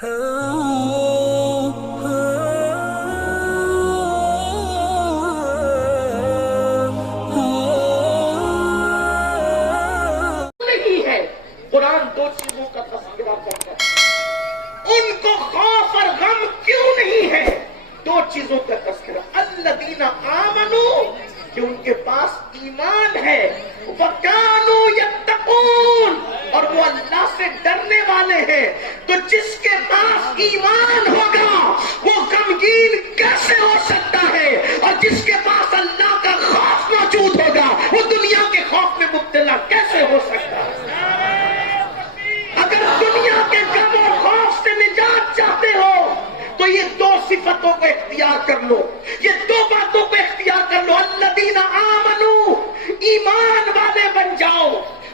نہیں ہے قرآن دو چیزوں کا تذکرہ کرتا ہے. ان کو خوف اور غم کیوں نہیں ہے؟ دو چیزوں کا تذکرہ. الذین آمنوا، کہ ان کے پاس ایمان ہے، وَكَانُوا يَتَّقُونَ، اور وہ اللہ سے ڈرنے والے ہیں. تو جس کے پاس ایمان ہوگا وہ غمگین کیسے ہو سکتا ہے؟ اور جس کے پاس اللہ کا خوف موجود ہوگا وہ دنیا کے خوف میں مبتلا کیسے ہو سکتا ہے؟ اگر دنیا کے غم و خوف سے نجات چاہتے ہو تو یہ دو صفتوں کو اختیار کر لو، یہ دو باتوں کو اختیار کر لو. الذین آمنوا، ایمان والے بن جاؤ،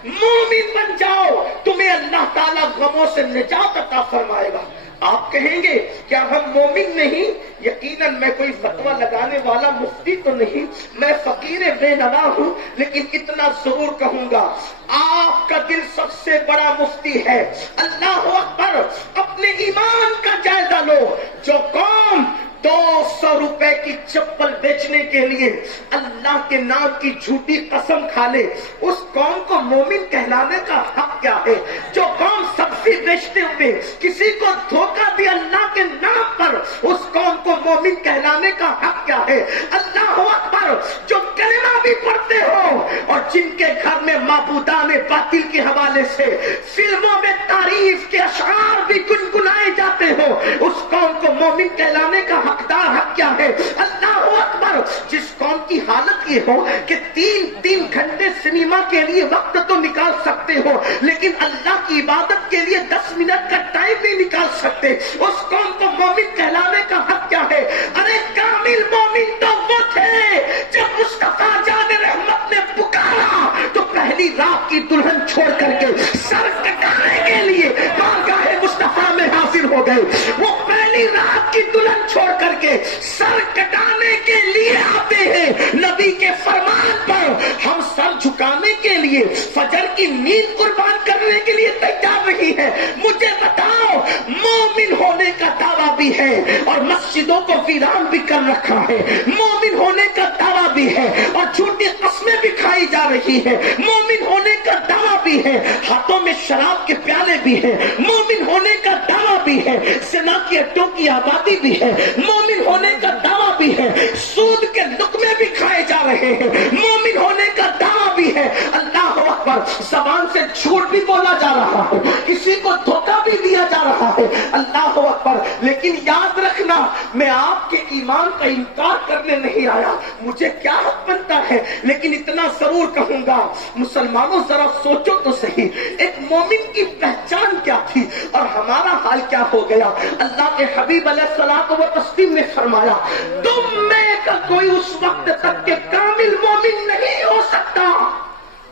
مومن بن جاؤ، تمہیں اللہ تعالیٰ غموں سے نجات عطا فرمائے گا. آپ کہیں گے کیا ہم مومن نہیں؟ یقیناً میں کوئی فتویٰ لگانے والا مفتی تو نہیں، میں فقیر بے نوا ہوں، لیکن اتنا ضرور کہوں گا آپ کا دل سب سے بڑا مفتی ہے. اللہ اکبر. اپنے ایمان کا جائزہ لو. جو قوم 200 روپے کی چپل بیچنے کے لیے اللہ کے نام کی جھوٹی قسم کھا لے، اس قوم کو مومن کہلانے کا حق کیا ہے؟ جو قوم سبزی بیچتے ہوئے کسی کو دھوکہ دے اللہ کے نام پر، اس قوم کو مومن کہلانے کا حق کیا ہے؟ اللہ اکبر. جو کلمہ بھی پڑھتے ہو اور جن کے گھر میں معبودان باطل کے حوالے سے فلموں میں تعریف کے اشعار بھی گنگنائے جاتے ہو، اس قوم کو مومن کہلانے کا حقدار حق کیا ہے؟ اللہ اکبر. جس قوم کی حالت یہ ہو کہ تین گھنٹے سنیما کے لیے وقت تو نکال سکتے ہو لیکن اللہ کی عبادت کے لیے 10 منٹ کا ٹائم نہیں نکال سکتے، اس قوم کو مومن کہلانے کا حق کیا ہے؟ ارے کامل مومن تو وہ تھے جب مصطفیٰ جان رحمت نے پکارا تو پہلی رات کی دلہن چھوڑ کر کے سر کٹانے کے لیے بارگاہ مصطفیٰ میں حاضر ہو گئے. وہ پہلی رات کی دلہن چھوڑ کر کے سر کٹانے کے لیے آتے ہیں. نبی کے فرمان پر ہم سر جھکانے کے لیے فجر کی نیند قربان کرنے کے لیے تیار نہیں ہے. مجھے بتاؤ، مومن ہونے کا دعویٰ بھی ہے اور مسجدوں کو ویران بھی کر رکھا ہے، مومن ہونے کا دعویٰ بھی ہے اور جھوٹی قسمیں بھی کھائی جا رہی ہیں، مومن ہونے کا دعویٰ بھی ہے، ہاتھوں میں شراب کے پیالے بھی ہیں، مومن ہونے کا دعویٰ بھی ہے، زنا کی اڈوں کی آبادی بھی ہے، مومن ہونے کا دعویٰ بھی ہے، سود کے لقمے بھی کھائے جا رہے ہیں، مومن ہونے کا دعویٰ بھی ہے. اللہ اکبر. زبان سے جھوٹ بھی بولا جا رہا ہے، کسی کو دھوکہ بھی دیا جا رہا ہے. اللہ اکبر. لیکن یاد رکھنا، میں آپ کے ایمان کا انکار کرنے نہیں آیا، مجھے کیا حق بنتا ہے، لیکن اتنا ضرور کہوں گا مسلمانوں ذرا سوچو تو صحیح، ایک مومن کی پہچان کیا تھی اور ہمارا حال کیا ہو گیا. اللہ کے حبیب علیہ الصلوۃ والتسلیم نے فرمایا تم میں کا کوئی اس وقت تک کہ کامل مومن نہیں ہو سکتا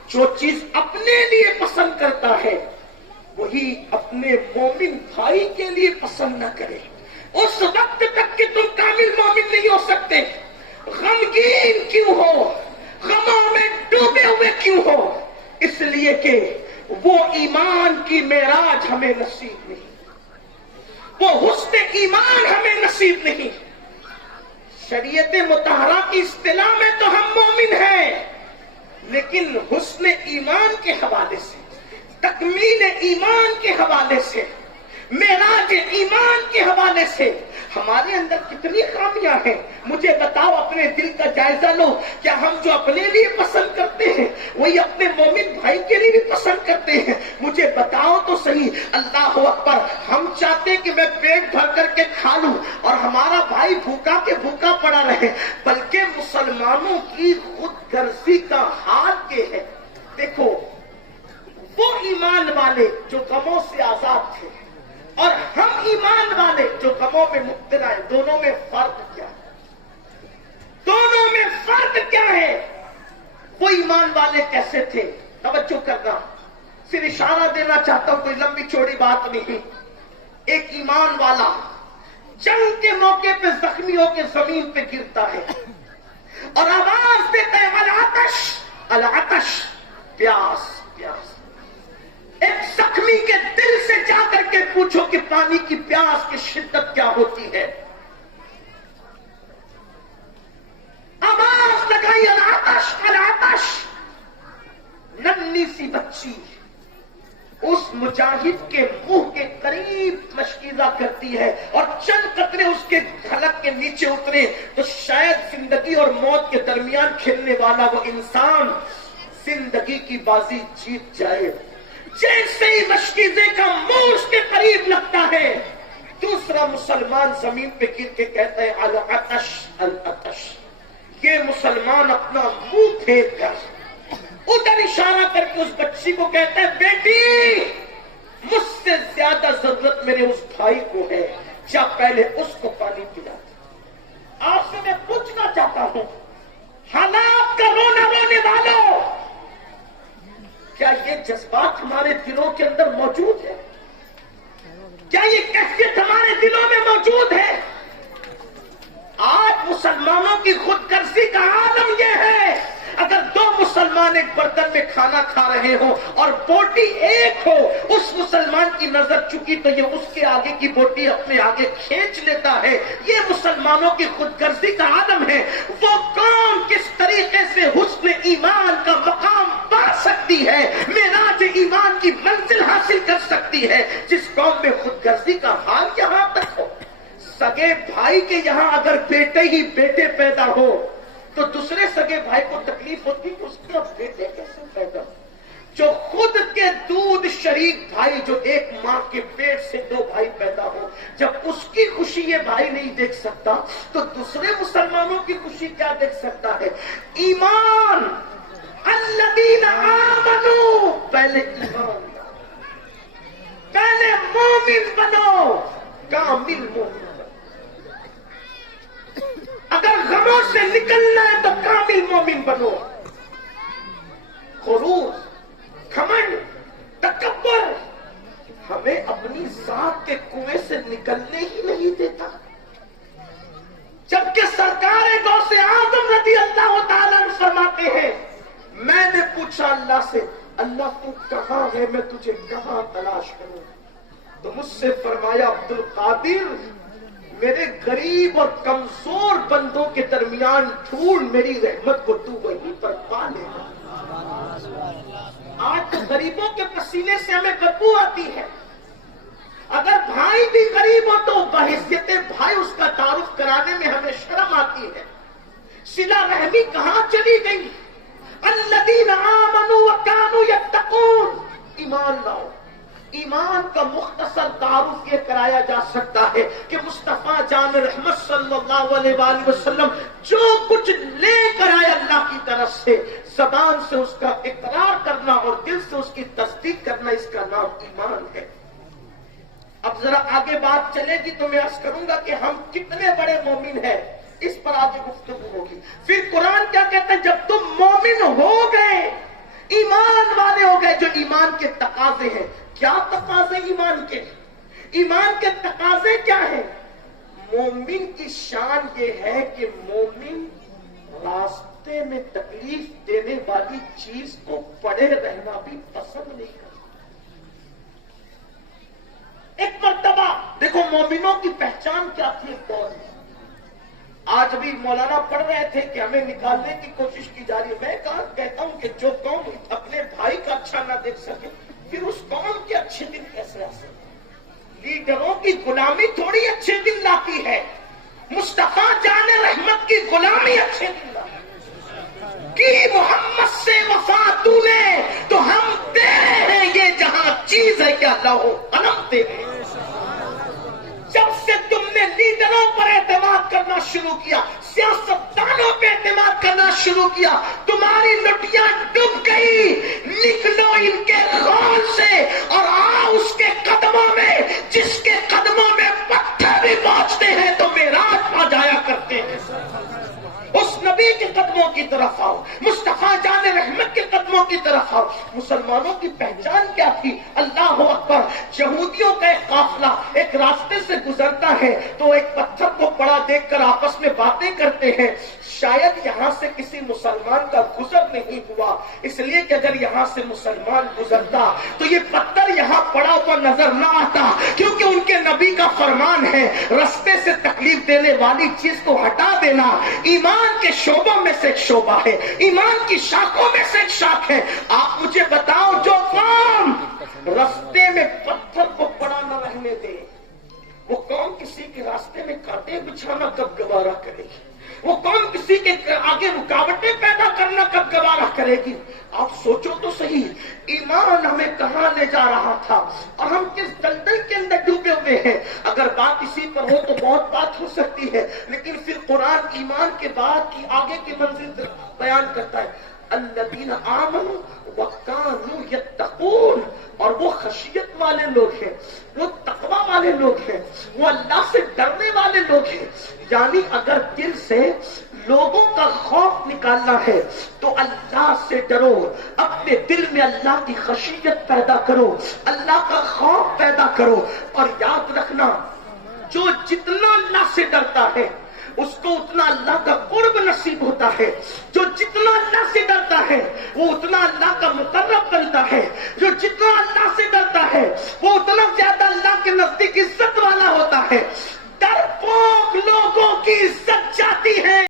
جو چیز اپنے لیے پسند کرتا ہے وہی اپنے مومن بھائی کے لیے پسند نہ کرے. اس وقت تک کہ تم کامل مومن نہیں ہو سکتے. غمگین کیوں ہو، غموں میں ڈوبے ہوئے کیوں ہو؟ اس لیے کہ وہ ایمان کی معراج ہمیں نصیب نہیں، وہ حسن ایمان ہمیں نصیب نہیں. شریعت مطہرہ کی اصطلاح میں تو ہم مومن ہیں، لیکن حسن ایمان کے حوالے سے، تکمیل ایمان کے حوالے سے، معراج ایمان کے حوالے سے ہمارے اندر کتنی خامیاں ہیں. مجھے بتاؤ، اپنے دل کا جائزہ لو، کیا ہم جو اپنے لیے پسند کرتے ہیں وہی اپنے مومن بھائی کے لیے بھی پسند کرتے ہیں؟ مجھے بتاؤ تو صحیح. اللہ اکبر. ہم چاہتے کہ میں پیٹ بھر کر کے کھا لوں اور ہمارا بھائی بھوکا کے بھوکا پڑا رہے، بلکہ مسلمانوں کی خود غرضی کا حال یہ ہے. دیکھو، وہ ایمان والے جو غموں سے آزاد تھے اور ہم ایمان والے جو غموں میں مبتلا ہیں، دونوں میں فرق کیا ہے؟ دونوں میں فرق کیا ہے؟ وہ ایمان والے کیسے تھے؟ توجہ کرنا، صرف اشارہ دینا چاہتا ہوں، کوئی لمبی چوڑی بات نہیں. ایک ایمان والا جنگ کے موقع پہ زخمی ہو کے زمین پہ گرتا ہے اور آواز دیتا ہے العطش العطش، پیاس پیاس. ایک زخمی کے دل سے جا کر کے پوچھو کہ پانی کی پیاس کی شدت کیا ہوتی ہے. آواز لگائی العطش العطش. ننھی سی بچی اس مجاہد کے منہ کے قریب مشکیزہ کرتی ہے اور چند قطرے اس کے حلق کے نیچے اترے تو شاید زندگی اور موت کے درمیان کھیلنے والا وہ انسان زندگی کی بازی جیت جائے. جیسے ہی مشکیزے کا منہ اس کے قریب لگتا ہے دوسرا مسلمان زمین پہ گر کے کہتا ہے العطش العطش. یہ مسلمان اپنا منہ پھیر کر ادھر اشارہ کر کے اس بچی کو کہتا ہے بیٹی مجھ سے زیادہ ضرورت میرے اس بھائی کو ہے, جا پہلے اس کو پانی پلا دے. آپ سے میں پوچھنا چاہتا ہوں حالات کا رونا رونے والوں, کیا یہ جذبات ہمارے دلوں کے اندر موجود ہے؟ کیا یہ کیفیت ہمارے دلوں میں موجود ہے؟ آج مسلمانوں کی خود غرضی کا عالم یہ ہے, اگر دو مسلمان ایک برتن میں کھانا کھا رہے ہوں اور بوٹی ایک ہو, اس مسلمان کی نظر چکی تو یہ اس کے آگے کی بوٹی اپنے آگے کھینچ لیتا ہے. یہ مسلمانوں کی خود غرضی کا عالم ہے. وہ قوم کس طریقے سے حسن ایمان کا مقام پا سکتی ہے, معراج ایمان کی منزل حاصل کر سکتی ہے, جس قوم میں خود غرضی کا حال یہاں تک ہو. سگے بھائی کے یہاں اگر بیٹے ہی بیٹے پیدا ہو تو دوسرے سگے بھائی کو تکلیف ہوتی کہ اس کے بیٹے کیسے پیدا ہو. جو خود کے دودھ شریک بھائی جو ایک ماں کے پیٹ سے دو بھائی پیدا ہو, جب اس کی خوشی یہ بھائی نہیں دیکھ سکتا تو دوسرے مسلمانوں کی خوشی کیا دیکھ سکتا ہے؟ ایمان الذین آمنوا, پہلے ایمان, پہلے مومن بنو, کامل مومن. اگر غموں سے نکلنا ہے تو کامل مومن بنو. غرور, گھمنڈ, تکبر ہمیں اپنی ذات کے کنویں سے نکلنے ہی نہیں دیتا. جبکہ سرکار غوث اعظم رضی اللہ تعالیٰ عنہ فرماتے ہیں میں نے پوچھا اللہ سے اللہ تو کہاں ہے, میں تجھے کہاں تلاش کروں؟ تو مجھ سے فرمایا عبد القادر میرے غریب اور کمزور بندوں کے درمیان ڈھونڈ میری رحمت کو تو وہیں پر پا لے گا. آج تو غریبوں کے پسینے سے ہمیں بدبو آتی ہے. اگر بھائی بھی غریب ہو تو بحیثیت بھائی اس کا تعارف کرانے میں ہمیں شرم آتی ہے. صلہ رحمی کہاں چلی گئی؟ الذین آمنوا وکانوا یتقون. ایمان لاؤ. ایمان کا مختصر تعارف یہ کرایا جا سکتا ہے کہ مصطفیٰ جان رحمت صلی اللہ علیہ وآلہ وسلم جو کچھ لے کر آئے اللہ کی طرف سے, زبان سے اس کا اقرار کرنا اور دل سے اس کی تصدیق کرنا, اس کا نام ایمان ہے. اب ذرا آگے بات چلے گی تو میں عرض کروں گا کہ ہم کتنے بڑے مومن ہیں, اس پر آگے گفتگو ہوگی. پھر قرآن کیا کہتا ہے؟ جب تم مومن ہو گئے, ایمان والے ہو گئے, جو ایمان کے تقاضے ہیں. کیا تقاضے ایمان کے؟ ایمان کے تقاضے کیا ہیں؟ مومن کی شان یہ ہے کہ مومن راستے میں تکلیف دینے والی چیز کو پڑے رہنا بھی پسند نہیں کرتا. ایک مرتبہ دیکھو مومنوں کی پہچان کیا تھی ایک دور میں. آج بھی مولانا پڑھ رہے تھے کہ ہمیں نکالنے کی کوشش کی جا رہی ہے. میں کہتا ہوں کہ جو قوم اپنے بھائی کا اچھا نہ دیکھ سکے پھر اس قوم کے اچھے دن کیسے آ سکتے؟ لیڈروں کی غلامی تھوڑی اچھے دن لاتی ہے. مصطفیٰ جان رحمت کی غلامی اچھے دن لاتی ہے. کی محمد سے وفا تو نے تو ہم تیرے ہیں, یہ جہاں چیز ہے کیا لوح قلم تیرے. جب سے تم نے لیڈروں پر اعتماد کرنا شروع کیا, سیاستدانوں پہ اعتماد کرنا شروع کیا, تمہاری لٹیاں ڈوب گئی. نکلو ان کے خول سے اور آؤ اس کے قدموں میں جس کے قدموں میں پتھر بھی پہنچتے ہیں تو معراج پا جایا کرتے ہیں. اس نبی کے قدموں کی طرف آؤ, مصطفیٰ جان رحمت کے قدموں کی طرف آؤ. مسلمانوں کی پہچان کیا تھی؟ اللہ اکبر. یہودیوں کا ایک قافلہ ایک راستے سے گزرتا ہے تو ایک پتھر کو پڑا دیکھ کر آپس میں باتیں کرتے ہیں، شاید یہاں سے کسی مسلمان کا گزر نہیں ہوا، اس لیے کہ اگر یہاں سے مسلمان گزرتا تو یہ پتھر یہاں پڑا ہوا نظر نہ آتا، کیونکہ ان کے نبی کا فرمان ہے رستے سے تکلیف دینے والی چیز کو ہٹا دینا ایمان کے شعبوں میں سے ایک شعبہ ہے، ایمان کی شاخوں میں سے ایک شاخ ہے۔ آپ مجھے بتاؤ، جو قوم رستے میں پتھر کو پڑا نہ رہنے دے، وہ قوم کسی کے راستے میں کانٹے بچھانا کب گوارا کرے گی؟ وہ قوم کسی کے آگے رکاوٹیں پیدا کرنا کب گوارا کرے گی؟ آپ سوچو تو صحیح، ایمان ہمیں کہاں لے جا رہا تھا اور ہم کس دلدل کے اندر ڈوبے ہوئے ہیں۔ اگر بات اسی پر ہو تو بہت بات ہو سکتی ہے، لیکن پھر قرآن ایمان کے بعد کی آگے کی منزل بیان کرتا ہے، الذین آمنوا وکانوا یتقون، اور وہ خشیت والے لوگ ہیں، وہ تقوی والے لوگ ہیں، وہ اللہ سے ڈرنے والے لوگ ہیں۔ یعنی اگر دل سے لوگوں کا خوف نکالنا ہے تو اللہ سے ڈرو، اپنے دل میں اللہ کی خشیت پیدا کرو، اللہ کا خوف پیدا کرو، اور یاد رکھنا جو جتنا اللہ سے ڈرتا ہے اس کو اتنا اللہ کا قرب نصیب ہوتا ہے، جو جتنا اللہ سے ڈرتا ہے وہ اتنا اللہ کا مقرب بنتا ہے، جو جتنا اللہ سے ڈرتا ہے وہ اتنا زیادہ اللہ کے نزدیک عزت والا ہوتا ہے۔ ڈرپوک لوگوں کی عزت جاتی ہے۔